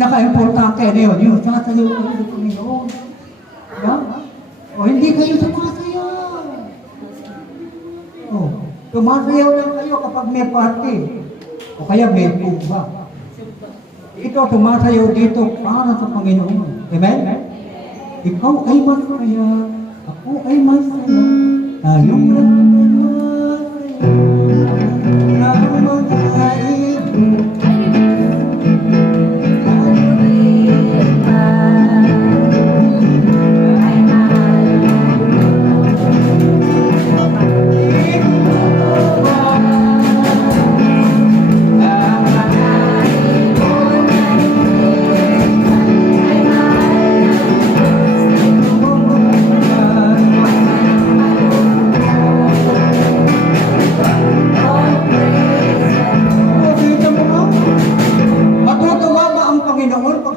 pinaka-importante na yun, yung sasayaw kayo sa Panginoon. Diba? O hindi kayo sumasayaw. O, sumasayaw lang kayo kapag may party. O kaya may tumba. Ito, sumasayaw dito para sa Panginoon. Amen? Ikaw ay masaya, ako ay masaya, tayong lahat ay masaya. Tayong magkain.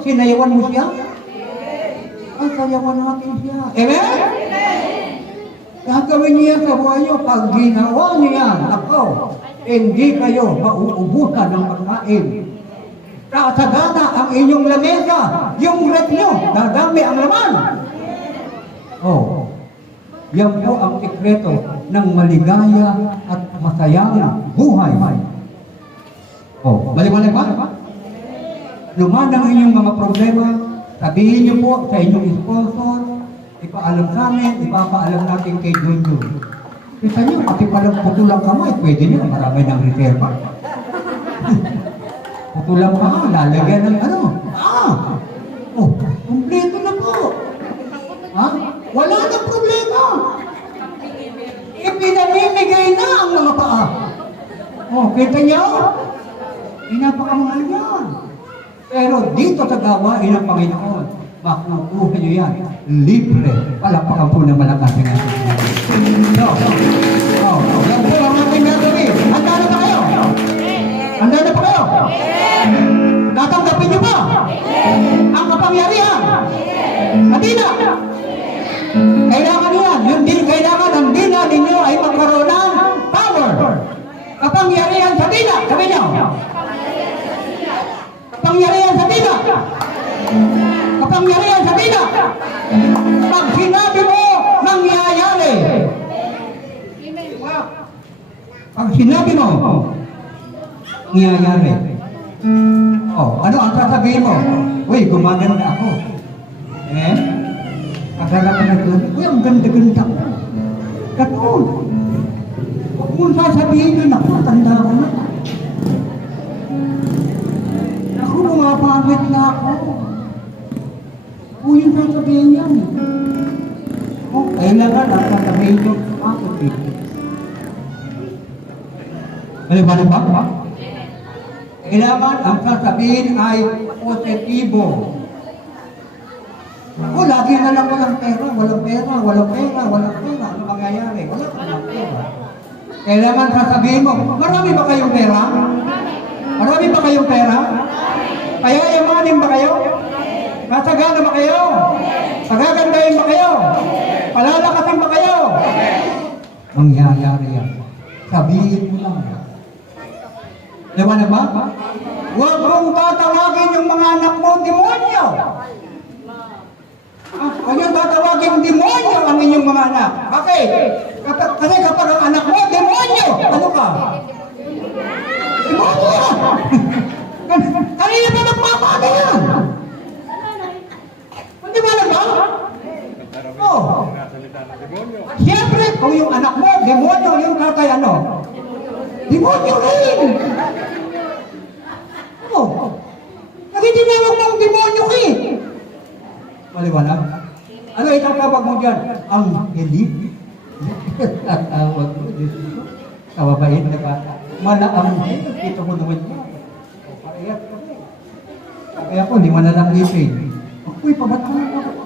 Sinayawan mo siya? Ay, sayawan natin siya. Amen? Gagawin niya sa buhay niyo. Pag ginawa niya, ako, hindi kayo mauubusan ng pagkain. Kasagana ang inyong lamesa, yung rep niyo, dadami ang laman. Oh, yan po ang sikreto ng maligaya at masayang buhay. Oh, maliwanag ba? Luman ang inyong mga problema, sabihin niyo po sa inyong sponsor, ipaalam sa amin, ipapaalam natin kay Jojo. Kita niyo, pati palang putulang kamay, pwede niyo, marami ng reserva. Putulang kamay, lalagyan ng ano? Oh, kumpleto na po. Ha? Wala nang problema. Ipinamimigay na ang mga paa. Oh, kita niyo? Inapakamahal yan. Pero dito sa gawain ng Panginoon, makukuha niyo yan. Libre. Palakpakan po ng malakas ng ating Panginoon. Yan po ang ating gagawin. Handa na ba kayo? Handa na ba kayo? Tatanggapin niyo ba? Ang kapangyarihan? Hindi na. Kailangan yan. Yung din kailangan ang dila ninyo ay magkaroon ng power. Kapangyarihan sa dila. Sabi niyo. Kapangyarihan sa dila. Kapangyarihan sa dila. Pag sinabi mo, mangyayari. Pag sinabi mo, mangyayari. Oh, ano ang sasabihin mo? Uy, gumaganda ako. Eh? Akala ka na doon, uy, ang ganda-ganda ko. Ganoon. Huwag mong sasabihin yun, ako, tanda ko na. Ako, bumabagit na ako. Uy, yung sasabihin yan. Oh, kailangan ang sasabihin yun, ako, dito. Ano ba? Kailangan ang sasabihin ay positibo. Ako, lagi na lang walang pera. Ano mangyayari? Wala ka ng pera. Kailangan sasabihin mo, marami ba kayong pera? Marami ba kayong pera? Kaya yamanin ba kayo? Kasagana ba kayo? Pagagandahin ba kayo? Palalakasin ba kayo? Mangyayari yan. Sabihin mo lang. Diba na ba? Huwag mong tatawagin yung mga anak mo demonyo. Huwag yung tatawagin demonyo ang inyong mga anak. Bakit? Kasi kapag ang anak mo demonyo, ano ka? Demonyo! Kanina ba nagpapano yan? Hindi ba na ba? Oo. Siyempre, kung yung anak mo demonyo, yung tatay ano? Demonyo rin! Oo. Nagtitinawag mo ang demonyo ka eh. Maliwanag? Ano itatawag mo dyan? Ang elite? Tatawag mo, Diyos ko. Kawabait na bata. Malaang ito mo naman yan. Parehas ka rin. Kaya ako, lima na lang ipin. Ako'y pabataan ako.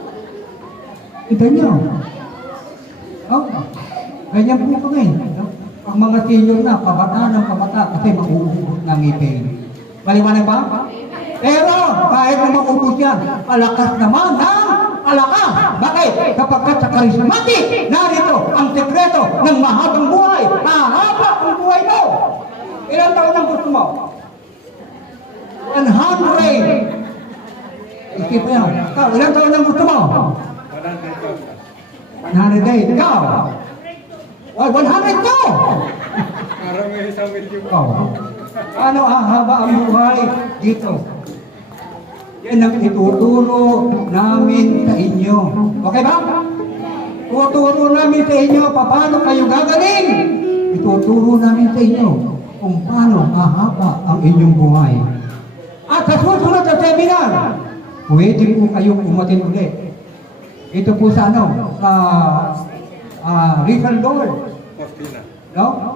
Ito niyo. Oh, ganyan po kami. Ang mga senior na, kabataan ng kabata kasi mauubos ng ipin. Maliwanag ba? Pero kahit na maubos yan, palakas naman ng palakas. Bakit? Kapagkat sa charismatic, narito ang sekreto ng mahabang buhay. Mahaba ang buhay mo. Ilang taon ang gusto mo? 100. Sige po yan. Ikaw, ilang taon ang gusto mo? 108. Ikaw? Why, 100 to! Parang may isang milyon. Ikaw? Ano ang haba ang buhay dito? Yan ang ituturo namin sa inyo. Okay ba? Tuturo namin sa inyo paano kayo gagaling. Ituturo namin sa inyo kung paano mahaba ang inyong buhay. At sa susunod na seminar, pwede po kayong umatin ulit. Ito po sa ano? Sa Rizal Door. Postina. No?